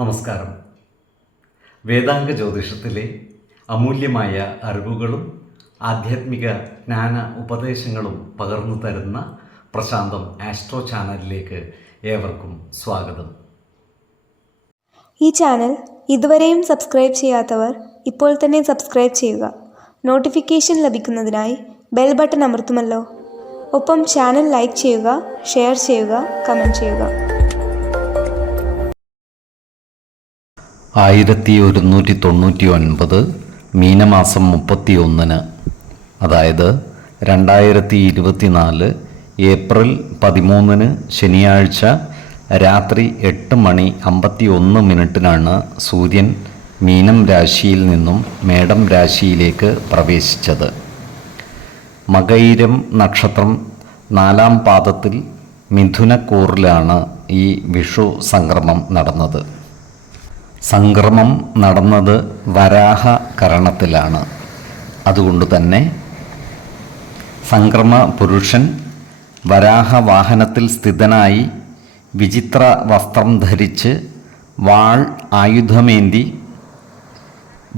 നമസ്കാരം. വേദാംഗ ജ്യോതിഷത്തിലെ അമൂല്യമായ അറിവുകളും ആധ്യാത്മിക ജ്ഞാന ഉപദേശങ്ങളും പകർന്നു തരുന്ന പ്രശാന്തം ആസ്ട്രോ ചാനലിലേക്ക് ഏവർക്കും സ്വാഗതം. ഈ ചാനൽ ഇതുവരെയും സബ്സ്ക്രൈബ് ചെയ്യാത്തവർ ഇപ്പോൾ തന്നെ സബ്സ്ക്രൈബ് ചെയ്യുക. നോട്ടിഫിക്കേഷൻ ലഭിക്കുന്നതിനായി ബെൽ ബട്ടൺ അമർത്തുമല്ലോ. ഒപ്പം ചാനൽ ലൈക്ക് ചെയ്യുക, ഷെയർ ചെയ്യുക, കമൻറ്റ് ചെയ്യുക. 1199 മീനമാസം 31, അതായത് 2024 ഏപ്രിൽ 13 ശനിയാഴ്ച രാത്രി 8:51 സൂര്യൻ മീനം രാശിയിൽ നിന്നും മേടം രാശിയിലേക്ക് പ്രവേശിച്ചത്. മകയിരം നക്ഷത്രം 4-ാം പാദത്തിൽ മിഥുനക്കൂറിലാണ് ഈ വിഷു സംക്രമം നടന്നത്. സംക്രമം നടന്നത് വരാഹ കരണത്തിലാണ്. അതുകൊണ്ട് തന്നെ സംക്രമ പുരുഷൻ വരാഹ വാഹനത്തിൽ സ്ഥിതനായി വിചിത്ര വസ്ത്രം ധരിച്ച് വാൾ ആയുധമേന്തി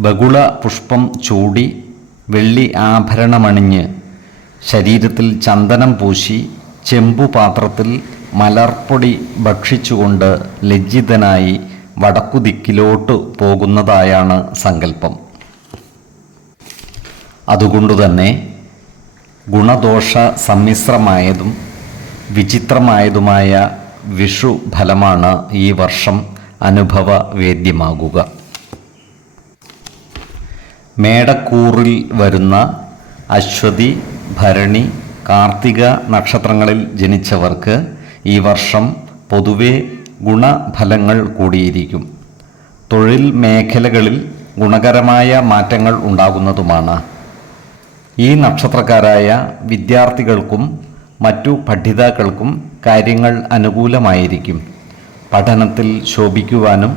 ബകുള പുഷ്പം ചൂടി വെള്ളി ആഭരണമണിഞ്ഞ് ശരീരത്തിൽ ചന്ദനം പൂശി ചെമ്പുപാത്രത്തിൽ മലർപ്പൊടി ഭക്ഷിച്ചുകൊണ്ട് ലജ്ജിതനായി വടക്കുദിക്കിലോട്ട് പോകുന്നതായാണ് സങ്കല്പം. അതുകൊണ്ടുതന്നെ ഗുണദോഷ സമ്മിശ്രമായതും വിചിത്രമായതുമായ വിഷു ഫലമാണ് ഈ വർഷം അനുഭവവേദ്യമാകുക. മേടക്കൂറിൽ വരുന്ന അശ്വതി, ഭരണി, കാർത്തിക നക്ഷത്രങ്ങളിൽ ജനിച്ചവർക്ക് ഈ വർഷം പൊതുവെ ഗുണഫലങ്ങൾ കൂടിയിരിക്കും. തൊഴിൽ മേഖലകളിൽ ഗുണകരമായ മാറ്റങ്ങൾ ഉണ്ടാകുന്നതുമാണ്. ഈ നക്ഷത്രക്കാരായ വിദ്യാർത്ഥികൾക്കും മറ്റു പഠിതാക്കൾക്കും കാര്യങ്ങൾ അനുകൂലമായിരിക്കും. പഠനത്തിൽ ശോഭിക്കുവാനും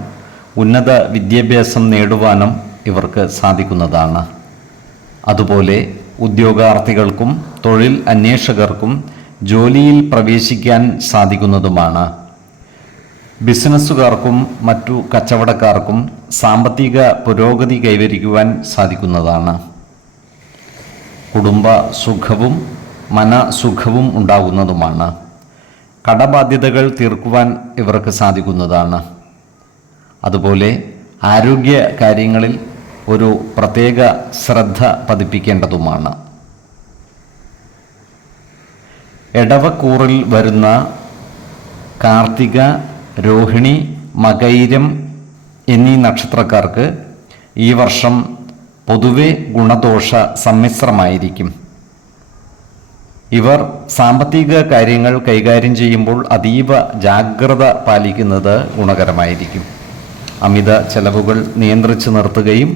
ഉന്നത വിദ്യാഭ്യാസം നേടുവാനും ഇവർക്ക് സാധിക്കുന്നതാണ്. അതുപോലെ ഉദ്യോഗാർത്ഥികൾക്കും തൊഴിൽ അന്വേഷകർക്കും ജോലിയിൽ പ്രവേശിക്കാൻ സാധിക്കുന്നതുമാണ്. ബിസിനസ്സുകാർക്കും മറ്റു കച്ചവടക്കാർക്കും സാമ്പത്തിക പുരോഗതി കൈവരിക്കുവാൻ സാധിക്കുന്നതാണ്. കുടുംബ സുഖവും മനസുഖവും ഉണ്ടാകുന്നതുമാണ്. കടബാധ്യതകൾ തീർക്കുവാൻ ഇവർക്ക് സാധിക്കുന്നതാണ്. അതുപോലെ ആരോഗ്യ കാര്യങ്ങളിൽ ഒരു പ്രത്യേക ശ്രദ്ധ പതിപ്പിക്കേണ്ടതുമാണ്. എടവക്കൂറിൽ വരുന്ന കാർത്തിക, രോഹിണി, മകയിരം എന്നീ നക്ഷത്രക്കാർക്ക് ഈ വർഷം പൊതുവെ ഗുണദോഷ സമ്മിശ്രമായിരിക്കും. ഇവർ സാമ്പത്തിക കാര്യങ്ങൾ കൈകാര്യം ചെയ്യുമ്പോൾ അതീവ ജാഗ്രത പാലിക്കുന്നത് ഗുണകരമായിരിക്കും. അമിത ചെലവുകൾ നിയന്ത്രിച്ചു നിർത്തുകയും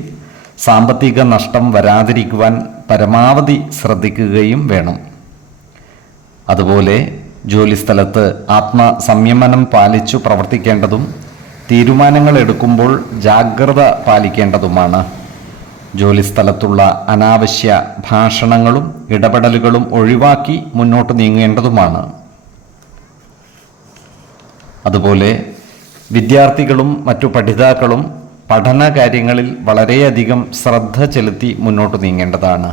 സാമ്പത്തിക നഷ്ടം വരാതിരിക്കുവാൻ പരമാവധി ശ്രദ്ധിക്കുകയും വേണം. അതുപോലെ ജോലിസ്ഥലത്ത് ആത്മസംയമനം പാലിച്ചു പ്രവർത്തിക്കേണ്ടതും തീരുമാനങ്ങൾ എടുക്കുമ്പോൾ ജാഗ്രത പാലിക്കേണ്ടതുമാണ്. ജോലിസ്ഥലത്തുള്ള അനാവശ്യ ഭാഷണങ്ങളും ഇടപെടലുകളും ഒഴിവാക്കി മുന്നോട്ട് നീങ്ങേണ്ടതുമാണ്. അതുപോലെ വിദ്യാർത്ഥികളും മറ്റു പഠിതാക്കളും പഠന കാര്യങ്ങളിൽ വളരെയധികം ശ്രദ്ധ ചെലുത്തി മുന്നോട്ട് നീങ്ങേണ്ടതാണ്.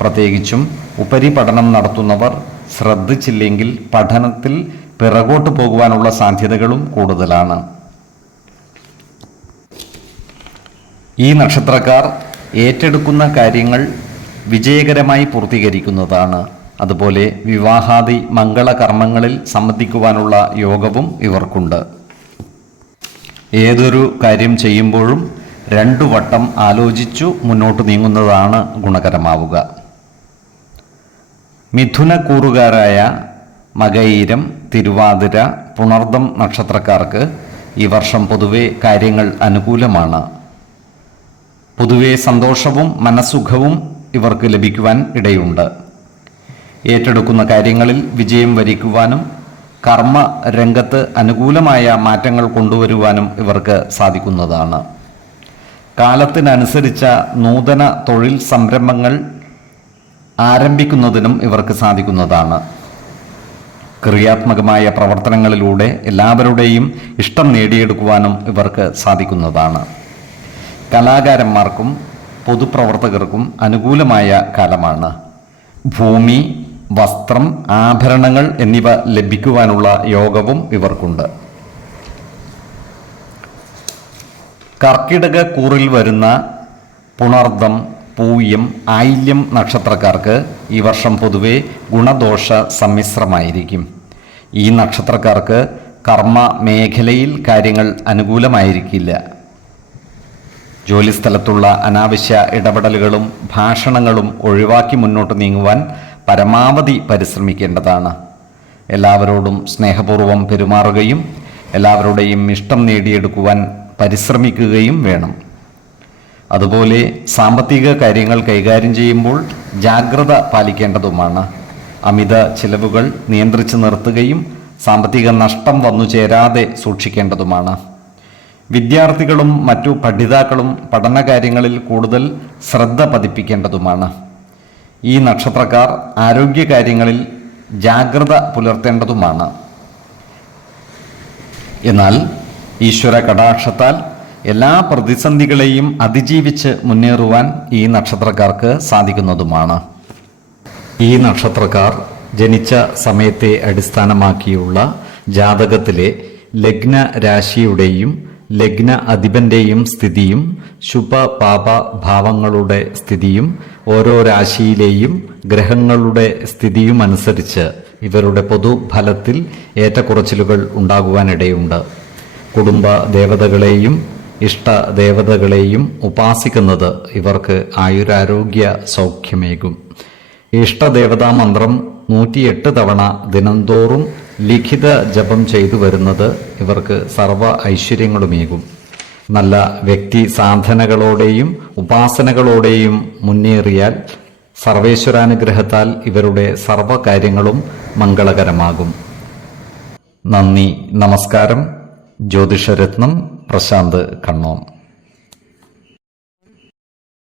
പ്രത്യേകിച്ചും ഉപരിപഠനം നടത്തുന്നവർ ശ്രദ്ധിച്ചില്ലെങ്കിൽ പഠനത്തിൽ പിറകോട്ട് പോകുവാനുള്ള സാധ്യതകളും കൂടുതലാണ്. ഈ നക്ഷത്രക്കാർ ഏറ്റെടുക്കുന്ന കാര്യങ്ങൾ വിജയകരമായി പൂർത്തീകരിക്കുന്നതാണ്. അതുപോലെ വിവാഹാദി മംഗളകർമ്മങ്ങളിൽ സംബന്ധിക്കുവാനുള്ള യോഗവും ഇവർക്കുണ്ട്. ഏതൊരു കാര്യം ചെയ്യുമ്പോഴും 2 വട്ടം ആലോചിച്ചു മുന്നോട്ട് നീങ്ങുന്നതാണ് ഗുണകരമാവുക. മിഥുനക്കൂറുകാരായ മകയിരം, തിരുവാതിര, പുണർദം നക്ഷത്രക്കാർക്ക് ഈ വർഷം പൊതുവെ കാര്യങ്ങൾ അനുകൂലമാണ്. പൊതുവെ സന്തോഷവും മനസുഖവും ഇവർക്ക് ലഭിക്കുവാൻ ഇടയുണ്ട്. ഏറ്റെടുക്കുന്ന കാര്യങ്ങളിൽ വിജയം വരിക്കുവാനും കർമ്മ രംഗത്ത് അനുകൂലമായ മാറ്റങ്ങൾ കൊണ്ടുവരുവാനും ഇവർക്ക് സാധിക്കുന്നതാണ്. കാലത്തിനനുസരിച്ച നൂതന തൊഴിൽ സംരംഭങ്ങൾ ആരംഭിക്കുന്നതിനും ഇവർക്ക് സാധിക്കുന്നതാണ്. ക്രിയാത്മകമായ പ്രവർത്തനങ്ങളിലൂടെ എല്ലാവരുടെയും ഇഷ്ടം നേടിയെടുക്കുവാനും ഇവർക്ക് സാധിക്കുന്നതാണ്. കലാകാരന്മാർക്കും പൊതുപ്രവർത്തകർക്കും അനുകൂലമായ കാലമാണ്. ഭൂമി, വസ്ത്രം, ആഭരണങ്ങൾ എന്നിവ ലഭിക്കുവാനുള്ള യോഗവും ഇവർക്കുണ്ട്. കർക്കിടക കൂറിൽ വരുന്ന പുണർദം, പൂയം, ആയില്യം നക്ഷത്രക്കാർക്ക് ഈ വർഷം പൊതുവെ ഗുണദോഷ സമ്മിശ്രമായിരിക്കും. ഈ നക്ഷത്രക്കാർക്ക് കർമ്മ മേഖലയിൽ കാര്യങ്ങൾ അനുകൂലമായിരിക്കില്ല. ജോലിസ്ഥലത്തുള്ള അനാവശ്യ ഇടപെടലുകളും ഭാഷണങ്ങളും ഒഴിവാക്കി മുന്നോട്ട് നീങ്ങുവാൻ പരമാവധി പരിശ്രമിക്കേണ്ടതാണ്. എല്ലാവരോടും സ്നേഹപൂർവ്വം പെരുമാറുകയും എല്ലാവരുടെയും ഇഷ്ടം നേടിയെടുക്കുവാൻ പരിശ്രമിക്കുകയും വേണം. അതുപോലെ സാമ്പത്തിക കാര്യങ്ങൾ കൈകാര്യം ചെയ്യുമ്പോൾ ജാഗ്രത പാലിക്കേണ്ടതുമാണ്. അമിത ചിലവുകൾ നിയന്ത്രിച്ച് നിർത്തുകയും സാമ്പത്തിക നഷ്ടം വന്നു ചേരാതെ സൂക്ഷിക്കേണ്ടതുമാണ്. വിദ്യാർത്ഥികളും മറ്റു പഠിതാക്കളും പഠനകാര്യങ്ങളിൽ കൂടുതൽ ശ്രദ്ധ പതിപ്പിക്കേണ്ടതുമാണ്. ഈ നക്ഷത്രക്കാർ ആരോഗ്യകാര്യങ്ങളിൽ ജാഗ്രത പുലർത്തേണ്ടതുമാണ്. എന്നാൽ ഈശ്വര കടാക്ഷത്താൽ എല്ലാ പ്രതിസന്ധികളെയും അതിജീവിച്ച് മുന്നേറുവാൻ ഈ നക്ഷത്രക്കാർക്ക് സാധിക്കുന്നതുമാണ്. ഈ നക്ഷത്രക്കാർ ജനിച്ച സമയത്തെ അടിസ്ഥാനമാക്കിയുള്ള ജാതകത്തിലെ ലഗ്ന രാശിയുടെയും ലഗ്ന അധിപന്റെയും സ്ഥിതിയും ശുഭ പാപ ഭാവങ്ങളുടെ സ്ഥിതിയും ഓരോ രാശിയിലെയും ഗ്രഹങ്ങളുടെ സ്ഥിതിയും അനുസരിച്ച് ഇവരുടെ പൊതുഫലത്തിൽ ഏറ്റക്കുറച്ചിലുകൾ ഉണ്ടാകുവാനിടയുണ്ട്. കുടുംബ ദേവതകളെയും ഇഷ്ട ദേവതകളെയും ഉപാസിക്കുന്നത് ഇവർക്ക് ആയുരാരോഗ്യ സൗഖ്യമേകും. ഇഷ്ടദേവതാ മന്ത്രം 108 തവണ ദിനംതോറും ലിഖിത ജപം ചെയ്തു വരുന്നത് ഇവർക്ക് സർവ ഐശ്വര്യങ്ങളുമേകും. നല്ല വ്യക്തി സാധനകളോടെയും ഉപാസനകളോടെയും മുന്നേറിയാൽ സർവേശ്വരാനുഗ്രഹത്താൽ ഇവരുടെ സർവകാര്യങ്ങളും മംഗളകരമാകും. നന്ദി, നമസ്കാരം. ജ്യോതിഷരത്നം പ്രശാന്ത് കണ്ണോം.